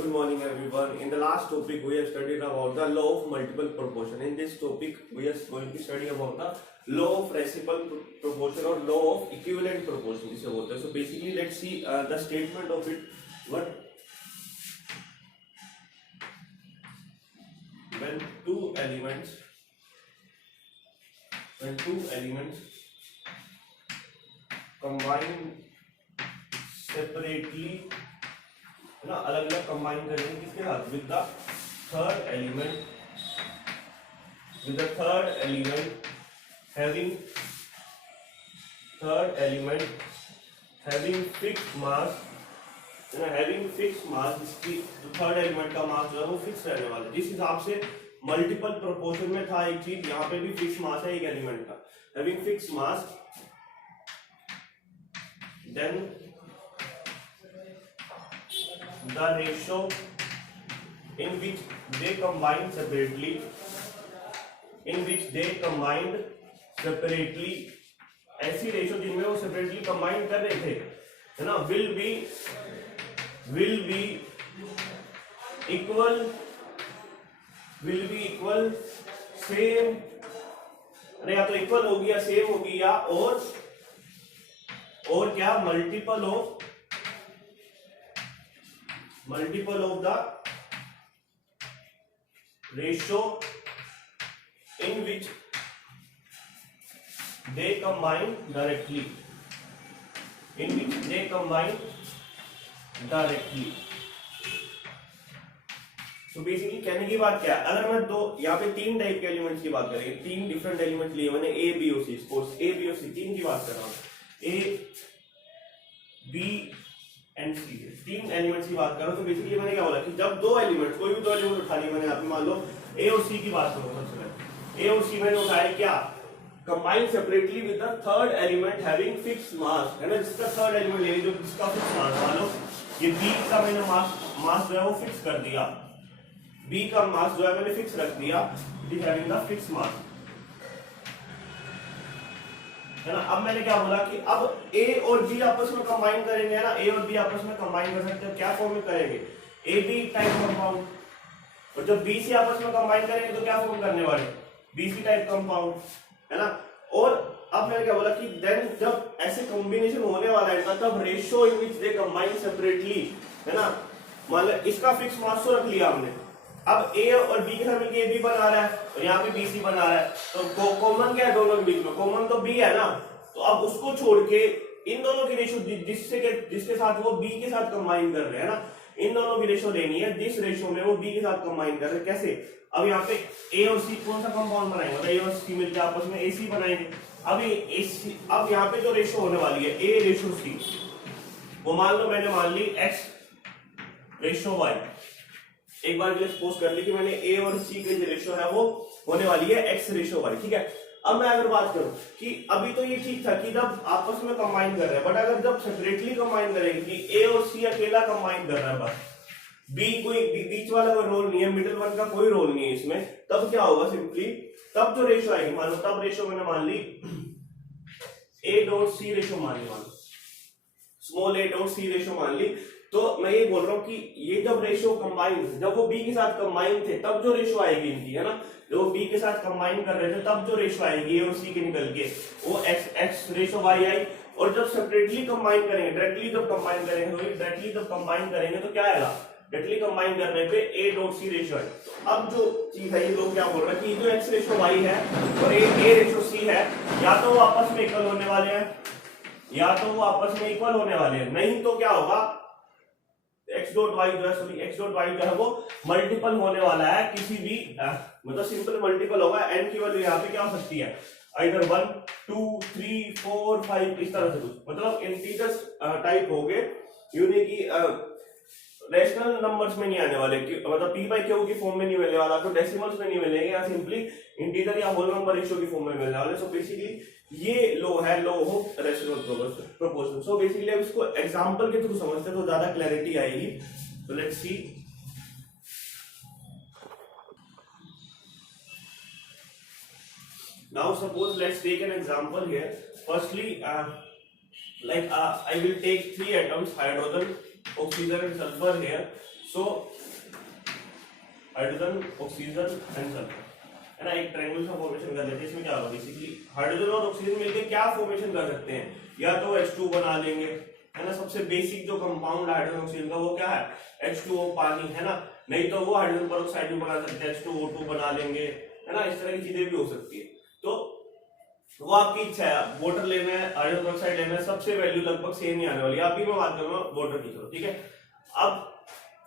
Good morning everyone. In the last topic we have studied about the law of multiple proportion. In this topic we are going to study about the law of reciprocal proportion or law of equivalent proportion जिसे बोलते हैं. So basically let's see the statement of it. What when two elements combine separately ना अलग अलग combine करेंगे किसके साथ with the third element having fixed मास इसकी थर्ड एलिमेंट का मास जो है वो फिक्स रहने वाला है. जिस हिसाब से मल्टीपल प्रोपोर्शन में था एक चीज, यहाँ पे भी फिक्स मास है एक एलिमेंट का. Having fixed mass then the ratio in which they combined separately ऐसी रेशियो जिनमें वो सेपरेटली कंबाइन कर रहे थे है ना will be equal सेम, अरे या तो इक्वल होगी या सेम होगी या और क्या multiple of the ratio in which they combine directly. तो बेसिकली कहने की बात क्या है, अगर मैं दो यहाँ पे तीन टाइप के एलिमेंट्स की बात करेंगे, तीन डिफरेंट एलिमेंट लिए मैंने ए बी और सी, सपोज ए बी और सी तीन की बात कर रहा हूँ, ए बी एंड सी तीन एलिमेंट्स की बात करो. तो बेसिकली मैंने क्या बोला कि जब दो एलिमेंट कोई भी दो एलिमेंट उठा लिए मैंने, आप मान लो ए और सी की बात करो. सबसे पहले ए और सी मैंने उठाया क्या, combine separately with the third element having fixed मास, है ना. जिसका थर्ड एलिमेंट ले जो जिसका फिक्स मास, मान लो ये बी का मैंने मास जो है वो फिक्स कर दिया, बी का मास जो है मैंने फिक्स रख दिया, it is having the fixed mass, है ना. अब मैंने क्या बोला कि अब ए और बी आपस में कंबाइन करेंगे, है ना. ए और बी आपस में कंबाइन कर सकते हैं, क्या फॉर्म में करेंगे, ए बी टाइप कंपाउंड. और जब बी सी आपस में कंबाइन करेंगे तो क्या फॉर्म करने वाले, बी सी टाइप कंपाउंड, है ना. और अब मैंने क्या बोला कि देन जब ऐसे कॉम्बिनेशन होने वाला है तब ratio in which they combine separately, है ना. मतलब इसका फिक्स मास तो रख लिया हमने, अब ए और बी के साथ मिलकर ए बी बना रहा है और यहाँ पे बी सी बना रहा है, तो कॉमन क्या है दोनों के बीच में, कॉमन तो बी है ना. तो अब उसको छोड़ के इन दोनों की रेशियो जिसके साथ वो बी के साथ कंबाइन कर रहे हैं ना, इन दोनों की रेशियो लेनी है जिस रेशियो में वो बी के साथ कंबाइन कर रहे हैं. कैसे, अब यहाँ पे ए और सी कौन सा कंपाउंड बनाएंगे, मतलब ए और सी मिलकर आपस में ए सी बनाएंगे. अब यहाँ पे जो रेशियो होने वाली है ए रेशियो सी, वो मान लो मैंने मान ली एक्स रेशियो वाई. एक बार जो सपोज कर ली कि मैंने ए और सी की जो रेशियो है वो होने वाली है एक्स रेशियो वाई, ठीक है. अब मैं अगर बात करूं कि अभी तो ये ठीक था कि जब आपस में कंबाइन कर रहे हैं, बट अगर जब सेपरेटली कंबाइन करेंगे कि ए और सी अकेला कंबाइन कर रहा है, बस बी कोई बीच वाला कोई रोल नहीं है, मिडिल वन का कोई रोल नहीं है इसमें, तब क्या होगा, सिंपली तब जो रेशियो आएगी, मान लो तब रेशियो मैंने मान ली ए डॉट सी रेशियो मान ली, मान लो small a dot c ratio मान ली. तो मैं ये बोल रहा हूँ कि ये जब रेशियो कंबाइन, जब वो बी के साथ कंबाइन थे तब जो रेशियो आएगी इनकी, है ना, जो बी के साथ कंबाइन कर रहे थे तब जो रेशियो आएगी ए और सी के निकल के वो एक्स रेशियो वाई आई. और जब सेपरेटली कंबाइन करेंगे, डायरेक्टली जब कंबाइन करेंगे तो क्या आएगा, डायरेक्टली कंबाइन करने पे ए डॉट सी रेशियो है. तो अब जो चीज है ये लोग क्या बोल रहे हैं कि जो एक्स रेशियो वाई है और ए रेशियो सी है, या तो वो आपस में इक्वल होने वाले हैं, नहीं तो क्या होगा, एक्स डॉट वाई जो है वो मल्टीपल होने वाला है किसी भी, मतलब सिंपल मल्टीपल होगा. एन की वैल्यू यहाँ पे क्या हो सकती है, आइदर 1 2 3 4 5 इस तरह से कुछ, मतलब इंटीजर्स टाइप हो गए, यूनी की रेशनल नंबर्स में नहीं आने वाले, मतलब पी बाई क्यू की फॉर्म में नहीं मिलने वाला, आपको डेसिमल्स में नहीं मिलेंगे, या सिंपली इंटीजर या होल नंबर रेशियो की फॉर्म में मिलने वाले. सो बेसिकली ये लो है law of rational proportion. So basically अब इसको एग्जांपल के थ्रू समझते तो ज्यादा क्लैरिटी आएगी. So let's see. Now suppose let's take an example here. Firstly, I will take three atoms, hydrogen, oxygen and sulfur here. So hydrogen, oxygen and sulphur, है ना, एक ट्रायंगल का फॉर्मेशन कर लेते हैं। इसमें क्या होगा, बेसिकली हाइड्रोजन और ऑक्सीजन मिलकर क्या फॉर्मेशन कर सकते हैं, या तो H2 बना लेंगे, है ना, सबसे बेसिक जो कंपाउंड हाइड्रोजन ऑक्सीजन का वो क्या है, H2O, पानी, है ना, नहीं तो वो हाइड्रोजन पेरोक्साइड भी बना सकते हैं, H2O2 बना लेंगे, है ना, इस तरह की चीजें भी हो सकती है। तो वो आपकी इच्छा है, वाटर लेना है, हाइड्रोजन पेरोक्साइड लेना है, सबसे वैल्यू लगभग सेम ही आने वाली है। अभी मैं बात करूंगा वाटर की, ठीक है। अब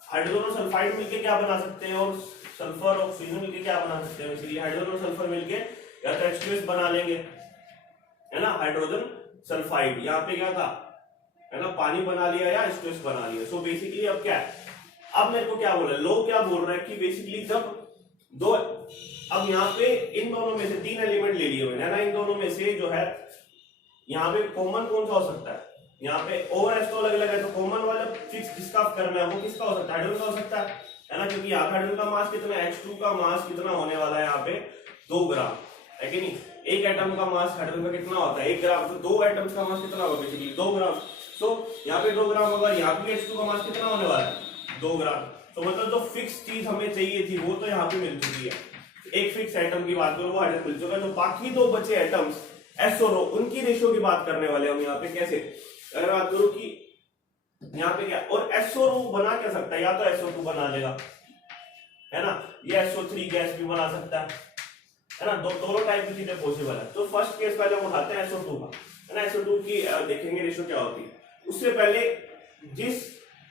हाइड्रोजन और सल्फाइड मिलके क्या बना सकते हैं, और सल्फर और ऑक्सीजन मिलके क्या बना सकते हैं, इसलिए हाइड्रोजन और सल्फर मिलके या तो H2S बना लेंगे, है ना, हाइड्रोजन सल्फाइड, यहाँ पे क्या था, है ना, पानी बना लिया या H2S बना लिया। सो बेसिकली अब क्या है, अब मेरे को क्या बोल रहा है, लो क्या बोल रहा है कि बेसिकली जब दो, अब यहाँ पे इन दोनों में से 3 एलिमेंट ले लिए मैंने, है ना, इन दोनों में से जो है यहाँ पे कॉमन कौन सा हो सकता है, यहाँ पे ओवर एस तो अलग अलग है, तो कॉमन वाला फिक्स जिसका करना है वो किसका हो सकता है, हाइड्रोजन का हो सकता है ना, क्योंकि यहाँ हाइड्रोजन का मास कितना है, H2 का मास कितना होने वाला है यहाँ पे 2 ग्राम, है कि नहीं। एक एटम का मास हाइड्रोजन का कितना होता है 1 ग्राम, तो 2 एटम्स का मास कितना होगा, बेसिकली 2 ग्राम। सो यहाँ पे 2 ग्राम होगा, यहाँ पे H2 का मास कितना होने वाला है 2 ग्राम। तो मतलब जो फिक्स चीज हमें चाहिए थी वो तो यहाँ पे मिल चुकी है, एक फिक्स एटम की बात करो वो हाइड्रोजन मिल चुका है। तो बाकी 2 बचे एटम्स एस और ओ, उनकी रेशियो की बात करने वाले हम यहाँ पे। कैसे, अगर बात करो कि यहाँ पे क्या, और एस और ओ बना क्या सकता है, या तो SO2 बना लेगा, है ना, या SO3 गैस भी बना सकता है ना, दोनों टाइप की चीजें पॉसिबल है। तो फर्स्ट केस पहले हम उठाते हैं SO2 का, है ना, SO2 की देखेंगे रेशियो क्या होती है। उससे पहले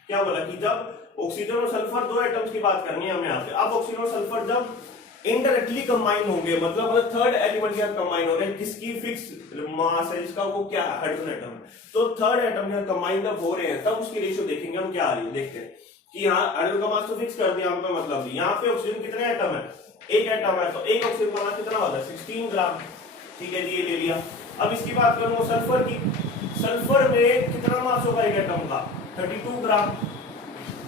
क्या बोला कि जब ऑक्सीजन और सल्फर 2 एटम्स की बात करनी है हमें यहाँ पे। अब ऑक्सीजन और सल्फर जब इनडायरेक्टली कंबाइन होंगे, मतलब थर्ड एलिमेंट के साथ कंबाइन हो रहे हैं, जिसकी फिक्स मास है, जिसका वो क्या है, हाइड्रोजन एटम है, तो थर्ड एटम के साथ कंबाइन जब हो रहे हैं तब उसकी रेशियो देखेंगे हम क्या आ रही है। देखते हैं कि यहाँ हाइड्रोजन का मास तो फिक्स कर दिया हमको, मतलब यहाँ पे ऑक्सीजन कितने एटम है, 1 एटम है, तो एक ऑक्सीजन का मास कितना होता है 16 ग्राम, ठीक है जी, ये ले लिया। अब इसकी बात करूँ सल्फर की, सल्फर में कितना मास होगा एक एटम का 32 ग्राम,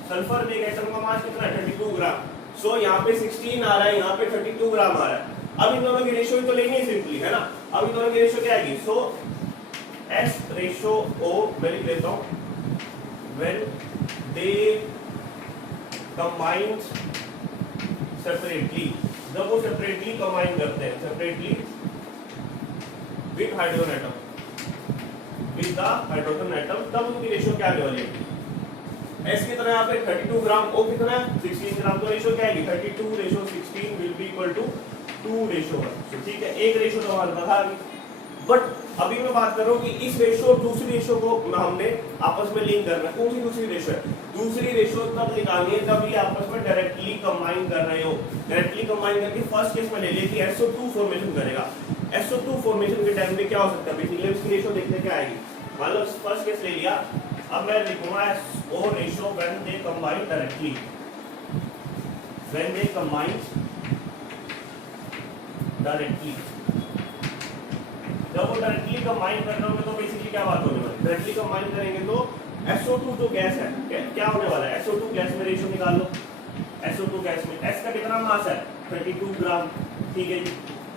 सल्फर में एक एटम का मास कितना है 32 ग्राम। सो यहाँ पे 16 आ रहा है, यहाँ पे 32 ग्राम आ रहा है। अब इन दोनों की रेशियो तो लेनी है सिंपली, है ना। अब इन दोनों की रेशियो क्या आएगी, सो S रेशियो O मैं लिख लेता हूँ, when they combine separately, जब वो सेपरेटली कंबाइन करते हैं, separately with hydrogen atom, with the hydrogen atom, तब उनकी रेशियो क्या आने वाली है, S की तरह यहाँ पे 32 ग्राम, O कितना है 16 ग्राम, तो रेशियो क्या आएगी 32 ratio 16 will be equal to 2 ratio 1। ठीक है, एक रेशियो तो हमारे पास आ गई। बट अभी मैं बात कर रहा हूँ कि इस रेशियो और दूसरी रेशियो को हमने आपस में लिंक करना है। कौन सी दूसरी रेशियो है, दूसरी रेशियो तब निकालनी है जब ये आपस में डायरेक्टली कंबाइन कर रहे हो। डायरेक्टली कंबाइन करके फर्स्ट केस में ले लिया कि SO2 फॉर्मेशन करेगा। SO2 फॉर्मेशन के टाइम पे क्या हो सकता है, बेसिकली इसकी रेशियो देखते क्या आएगी। मान लो फर्स्ट केस ले लिया, अब मैं लिखूंगा SO ratio when they combine directly, when they combine directly. जब वो डायरेक्टली कंबाइन कर रहे होंगे तो बेसिकली क्या बात होने वाली है, डायरेक्टली कंबाइन करेंगे तो SO2 जो गैस है क्या होने वाला है, SO2 गैस में रेशियो निकाल लो। SO2 गैस में S का कितना मास है 32 ग्राम, ठीक है जी।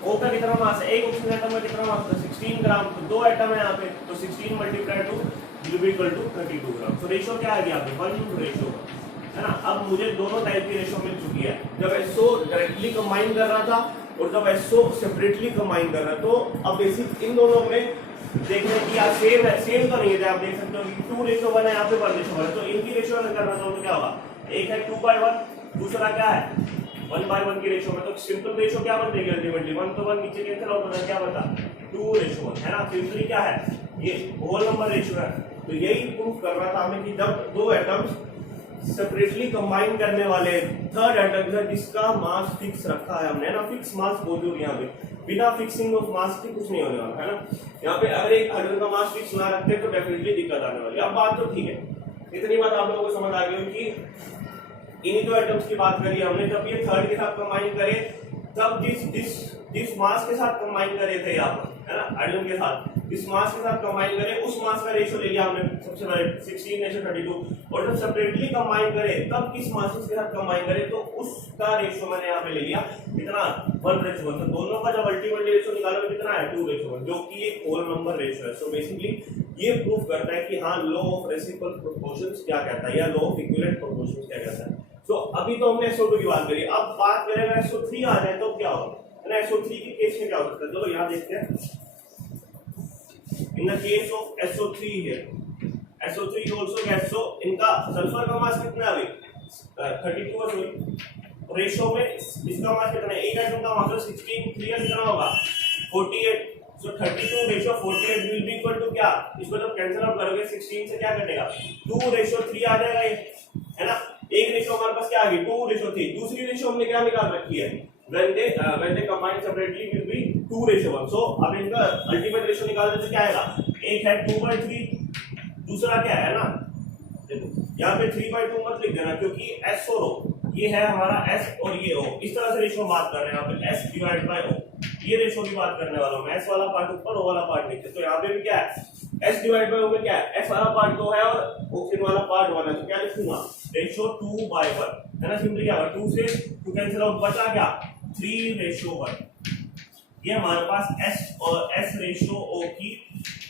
O का कितना मास है, एक ऑक्सीजन एटम में कितना मास है 16 ग्राम, तो 2 एटम है यहाँ पे, तो 16 multiply two will be equal to 32 gram. तो रेशियो क्या आ गया यहाँ पे 1 रेशियो, है ना। अब मुझे दोनों टाइप की रेशियो मिल चुकी है, जब SO डायरेक्टली कंबाइन कर रहा था और जब SO सेपरेटली कंबाइन कर रहा है। तो अब बेसिक इन दोनों में देखने की यार सेम है, सेम तो नहीं है, आप देख सकते हो कि 2:1 है, यहाँ पे 1:1 है। तो इनकी रेशियो अगर करना चाहो तो क्या होगा, एक है 2/1, दूसरा क्या है 1/1 की रेशियो में। तो सिंपल रेशियो क्या बन जाएगी अल्टीमेटली 1 तो 1 नीचे कैंसिल आउट होता है, क्या बता 2:1, है ना। सिंपली क्या है, ये होल नंबर रेशियो है। तो यही प्रूफ करना था हमें कि जब 2 एटम्स सेपरेटली कंबाइन करने वाले थर्ड एटम है जिसका मास फिक्स रखा है हमने, ना फिक्स मास मौजूद यहाँ पे, बिना फिक्सिंग ऑफ मास के कुछ नहीं होने वाला, है ना। यहाँ पे अगर एक हाइड्रोजन का मास फिक्स ना रखते तो डेफिनेटली दिक्कत आने वाली। अब बात तो ठीक है, इतनी बात आप लोगों को समझ आ गई कि इन्हीं 2 एटम्स की बात करी हमने, जब ये थर्ड के साथ कंबाइन करे तब जिस मास के साथ कंबाइन करे थे यहाँ पर, है ना, हाइड्रोजन के साथ इस मास के साथ कंबाइन करे, उस मास का रेशियो ले लिया हमने सबसे पहले 16:32, और जब सेपरेटली कंबाइन करे तब किस मास के साथ कंबाइन करे तो उसका रेशियो मैंने यहाँ पे ले लिया कितना 1:1। तो दोनों का जब अल्टीमेट रेशियो निकालोगे कितना है 2:1, जो कि एक होल नंबर रेशियो है। सो बेसिकली ये प्रूव करता है कि हाँ लॉ ऑफ रेसिप्रोकल प्रोपोर्शंस क्या कहता है या लॉ ऑफ इक्विवेलेंट प्रोपोर्शंस क्या कहता है। तो अभी तो हमने SO2 की बात करी, अब बात करेंगे SO3 आ जाए तो क्या होगा ना, SO3 के केस में क्या हो सकता है, चलो यहाँ देखते हैं। In the case of SO3 here, SO3 also gas, so इनका सल्फर का मास कितना है अभी 32 है, सॉरी रेशियो में इसका मास कितना है, एक एटम का मास 16, 3 कितना होगा 48, so 32 ratio 48 will be equal to क्या, इसको जब कैंसिल आउट करोगे 16 से क्या कटेगा 2:3 आ जाएगा ये, है ना। एक रेशियो हमारे पास क्या आ गई 2:3, दूसरी रेशियो हमने क्या निकाल रखी है when they combine separately will be 2:1, so अब इनका अल्टीमेट रेशियो निकालने से क्या आएगा, एक है 2/3, दूसरा क्या है ना, देखो यहाँ पे 3/2 मत लिख देना क्योंकि S और O ये है हमारा S और ये O, इस तरह से रेशियो बात कर रहे हैं यहाँ पे S डिवाइड बाय O, ये रेशियो की बात करने वाला हूँ, S वाला पार्ट ऊपर O वाला पार्ट नीचे। तो यहाँ पे भी क्या है S डिवाइड बाय O में क्या है, S वाला पार्ट 2 है और ऑक्सीजन वाला पार्ट 1 है, तो क्या लिखूंगा रेशियो 2/1, है ना। सिंपली क्या होगा 2 से 2 कैंसिल आउट, बचा क्या 3:1, ये हमारे पास S और S रेशियो O की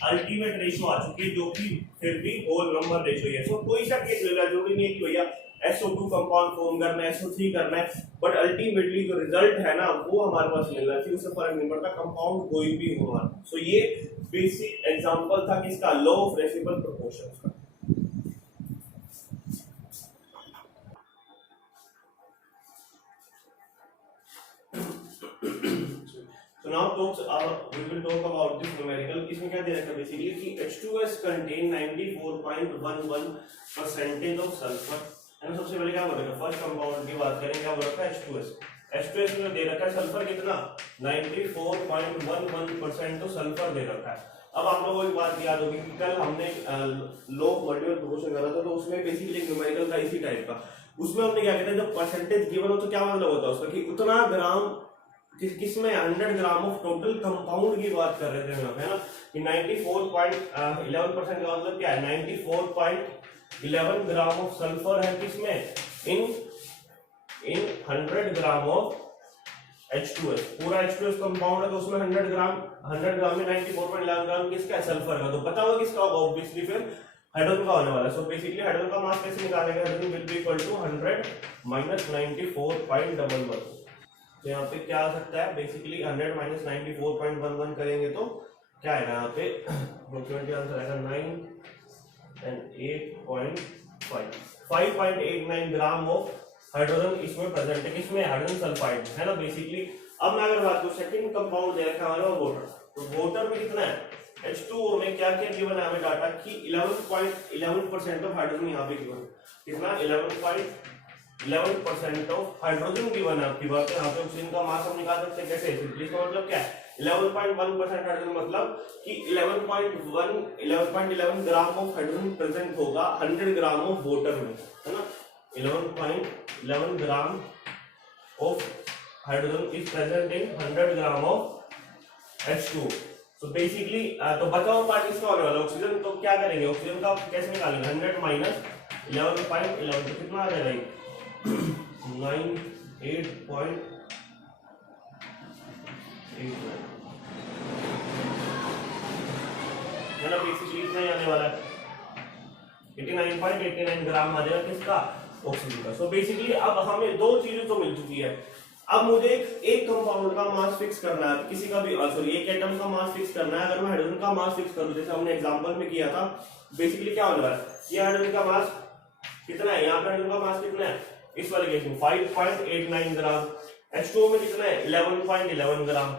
अल्टीमेट रेशियो आ चुकी है, जो कि फिर भी होल नंबर रेशियो है। सो कोई सा केस लेगा, जरूरी नहीं कि भैया SO2 कंपाउंड फॉर्म करना है, SO3 करना है, बट अल्टीमेटली जो रिजल्ट है ना वो हमारे पास मिलना चाहिए, उससे फर्क नहीं पड़ता कंपाउंड कोई भी हो। सो ये बेसिक एग्जांपल था किसका, लॉ ऑफ रेसिप्रोकल प्रोपोर्शंस का। So now talks we will talk about this numerical, इसमें क्या दे रखा है बेसिकली कि H2S contain 94.11% of sulfur, है ना। सबसे पहले क्या बोल रखा है, फर्स्ट कंपाउंड की बात करें, क्या बोल रखा है H2S, H2S में दे रखा है सल्फर कितना 94.11% तो सल्फर दे रखा है। अब आप लोगों को एक बात याद होगी कि कल हमने लॉ ऑफ मल्टीपल प्रोपोर्शन करा था, तो उसमें बेसिकली न्यूमेरिकल था इसी टाइप का, उसमें हमने क्या कहते हैं जब परसेंटेज गिवन हो तो क्या मतलब होता है उसका कि उतना ग्राम किसमें 100 ग्राम ऑफ टोटल कंपाउंड की बात कर रहे थे हम, है ना, कि 94.11% का मतलब क्या है 94.11 ग्राम ऑफ सल्फर है किसमें, इन 100 ग्राम ऑफ H2S, पूरा H2S कंपाउंड है तो उसमें 100 ग्राम में 94.11 ग्राम किसका है, सल्फर का। तो पता होगा किसका होगा, ऑब्वियसली फिर हाइड्रोजन का होने वाला है। सो बेसिकली हाइड्रोजन का मास कैसे निकालेंगे, hydrogen will be equal to 100 minus 94.11, तो यहाँ पे क्या आ सकता है बेसिकली 100 माइनस 94.11 करेंगे तो क्या आएगा यहाँ पे अप्रोक्सीमेटली आंसर आएगा 5.89 ग्राम ऑफ हाइड्रोजन इसमें प्रेजेंट है, किसमें हाइड्रोजन सल्फाइड, है ना बेसिकली। अब मैं अगर बात करूँ सेकंड कंपाउंड दे रखा है हमारा वाटर, तो वाटर में कितना है H2O में क्या क्या गिवन है हमें डाटा कि 11.11% ऑफ हाइड्रोजन यहाँ पे गिवन, कितना 11% ऑफ हाइड्रोजन गिवन है आपकी बात है। यहाँ पे ऑक्सीजन का मास हम निकाल सकते हैं कैसे, सिंपली इसका मतलब क्या है 11.1% हाइड्रोजन, मतलब कि 11.11 ग्राम ऑफ हाइड्रोजन प्रेजेंट होगा 100 ग्राम ऑफ वाटर में, है ना। 11.11 gram of hydrogen is present in 100 gram of H2O। तो बेसिकली तो बचा हुआ पार्ट किसका होने वाला ऑक्सीजन, तो क्या करेंगे ऑक्सीजन का कैसे निकालेंगे 100 माइनस 11.11 तो कितना आ जाएगा 98.89 है ना, बेसिकली इतना ही आने वाला है 89.89 ग्राम आ जाएगा किसका ऑक्सीजन का। सो बेसिकली अब हमें दो चीजें तो मिल चुकी है, अब मुझे एक कंपाउंड का मास फिक्स करना है, किसी का भी सॉरी एक एटम का मास फिक्स करना है। अगर मैं हाइड्रोजन का मास फिक्स करूं जैसे हमने एग्जांपल में किया था, बेसिकली क्या होने वाला है, ये हाइड्रोजन का मास कितना है, यहाँ पे हाइड्रोजन का मास कितना है इस वाले केस में 5.89 ग्राम, H2O में कितना है 11.11 ग्राम।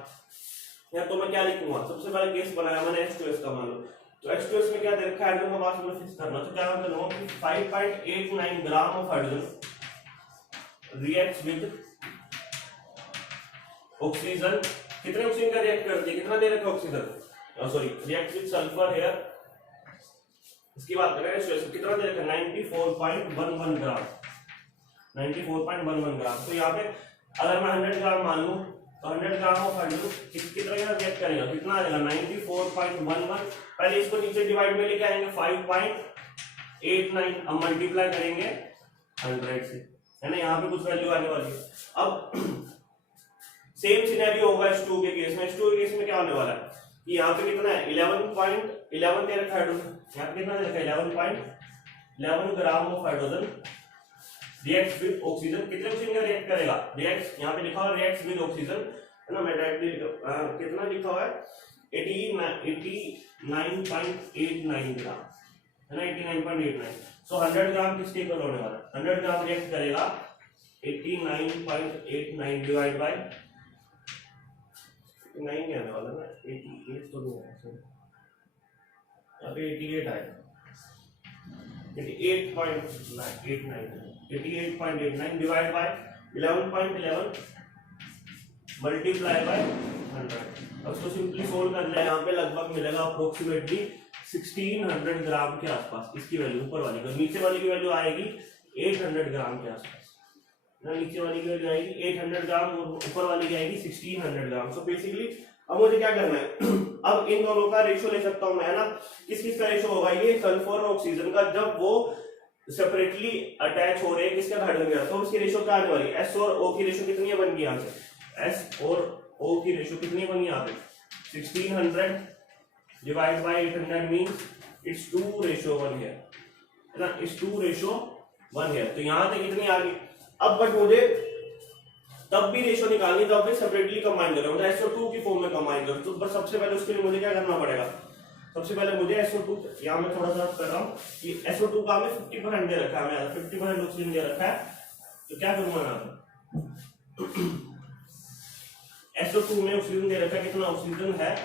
या तो मैं क्या लिखूंगा, सबसे पहले केस बनाया मैंने H2S का, मान लो तो H2S में क्या दे रखा है हाइड्रोजन का मास मुझे फिक्स करना, तो क्या मैं करूंगा 5.89 gram of hydrogen reacts with oxygen, कितने ऑक्सीजन का रिएक्ट करती है, कितना दे रखा है oxygen, sorry react with sulphur here, इसकी बात करें H2S कितना दे रखा है 94.11 ग्राम, 94.11 ग्राम। तो यहाँ पे अगर मैं 100 ग्राम मान लूं तो 100 ग्राम ऑफ हाइड्रोजन कितना रिएक्ट करेगा, कितना आ जाएगा 94.11, पहले इसको नीचे डिवाइड में लेके आएंगे 5.89, अब मल्टीप्लाई करेंगे 100 से, है ना, यहाँ पे कुछ वैल्यू आने वाली है। अब सेम सिनेरियो होगा H2O के केस में, H2O के केस में क्या होने वाला है कि यहाँ पे कितना है 11.11 दे रखा है हाइड्रोजन, यहाँ पे कितना दे रखा है 11.11 gram of hydrogen reacts with oxygen. कितने ऑक्सीजन का रिएक्ट करेगा, रिएक्ट्स यहाँ पे लिखा हुआ रिएक्ट्स विद ऑक्सीजन है ना, मैं डायरेक्टली कितना लिखा हुआ है 89.89 ग्राम है ना, 89.89। सो 100 ग्राम किसके इक्वल होने वाला है, 100 ग्राम रिएक्ट करेगा 89.89 डिवाइड बाय 9 नहीं आने वाला ना, 88 तो नहीं है सर, यहाँ पे 88 आएगा, 88.89 डिवाइड बाय 11.11 मल्टीप्लाई बाय 100। अब इसको सिंपली सोल्व कर ले, यहाँ पे लगभग मिलेगा अप्रोक्सीमेटली 1600 ग्राम के आसपास इसकी वैल्यू ऊपर वाली की। नीचे वाली की वैल्यू आएगी 800 ग्राम के आसपास ना, नीचे वाली की वैल्यू आएगी 800 ग्राम और ऊपर वाली की आएगी 1600 ग्राम। सो बेसिकली अब मुझे क्या करना है अब इन दोनों का रेशियो ले सकता हूं मैं, है ना। किस किस का रेशियो होगा, ये सल्फर और ऑक्सीजन का, जब वो सेपरेटली अटैच हो रहे हैं किसका हाइड्रोजन के, तो उसकी रेशियो क्या आने वाली है, एस और ओ की रेशियो कितनी बन गई यहाँ से, एस और ओ की रेशियो कितनी बनी यहाँ पे 1600 डिवाइड बाय 800 मींस इट्स 2:1 है ना, इट्स 2:1 है। तो यहाँ तक कितनी आ गई। अब बट मुझे तब भी रेशियो निकालनी, तब भी सेपरेटली कंबाइन कर रहा हूँ, SO2 की फॉर्म में कंबाइन करूँ। तो बस सबसे पहले उसके लिए मुझे क्या करना पड़ेगा, सबसे पहले मुझे SO2 यहाँ मैं थोड़ा सा कर रहा हूँ कि SO2 का हमें 50% दे रखा है, हमें 50% ऑक्सीजन दे रखा है। तो क्या करूंगा ना, SO2 में ऑक्सीजन दे रखा है, कितना ऑक्सीजन है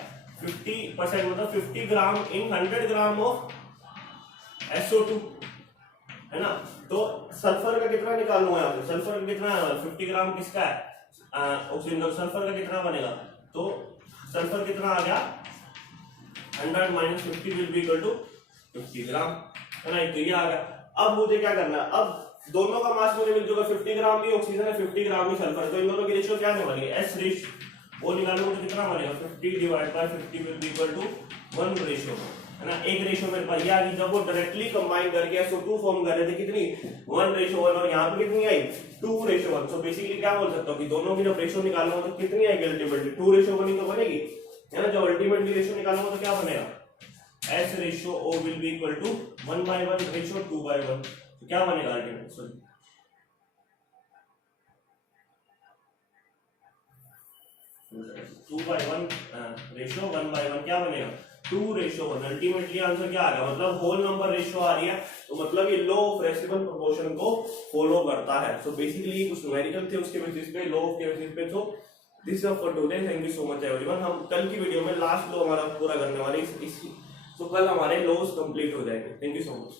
50%, मतलब 50 ग्राम इन 100 ग्राम ऑफ SO2 है ना। तो सल्फर का कितना निकालूंगा यहाँ पे, सल्फर का कितना है 50 ग्राम किसका है ऑक्सीजन का, सल्फर का कितना बनेगा, तो सल्फर कितना आ गया 100 minus 50 will be equal to 50 gram है ना, तो ये आ गया। अब मुझे क्या करना है, अब दोनों का मास मुझे मिल जाएगा, 50 ग्राम भी ऑक्सीजन है 50 ग्राम ही सल्फर, तो इन दोनों की रेशियो क्या आने वाली है, एस रेशियो वो निकालूंगा तो कितना बनेगा 50 divide by 50 will be equal to 1 ratio है ना, एक रेशियो मेरे पास ये आ गई। जब वो डायरेक्टली कंबाइन करके SO2 फॉर्म कर रहे थे कितनी 1:1 और यहाँ पे कितनी आई 2:1। सो बेसिकली क्या बोल सकता हूँ कि दोनों की जब रेशियो निकालूंगा तो कितनी आएगी अल्टीमेटली 2:1 ही तो बनेगी है ना। जब अल्टीमेटली रेशियो निकालूंगा तो क्या बनेगा S ratio O will be equal to 1/1 ratio 2/1। तो क्या बनेगा अल्टीमेट, सॉरी 2/1 रेशियो 1/1 क्या बनेगा 2:1। अल्टीमेटली आंसर क्या आ गया, मतलब होल नंबर रेशियो आ रही है, तो मतलब ये लॉ ऑफ रेसिप्रोकल प्रोपोर्शन को फॉलो करता है। सो बेसिकली कुछ न्यूमेरिकल थे उसके बेसिस पे, लॉ ऑफ के बेसिस पे। तो this is for today, thank you so much everyone. हम कल की वीडियो में लास्ट लॉ हमारा पूरा करने वाले, तो कल हमारे लॉज कंप्लीट हो जाएंगे। Thank you so much.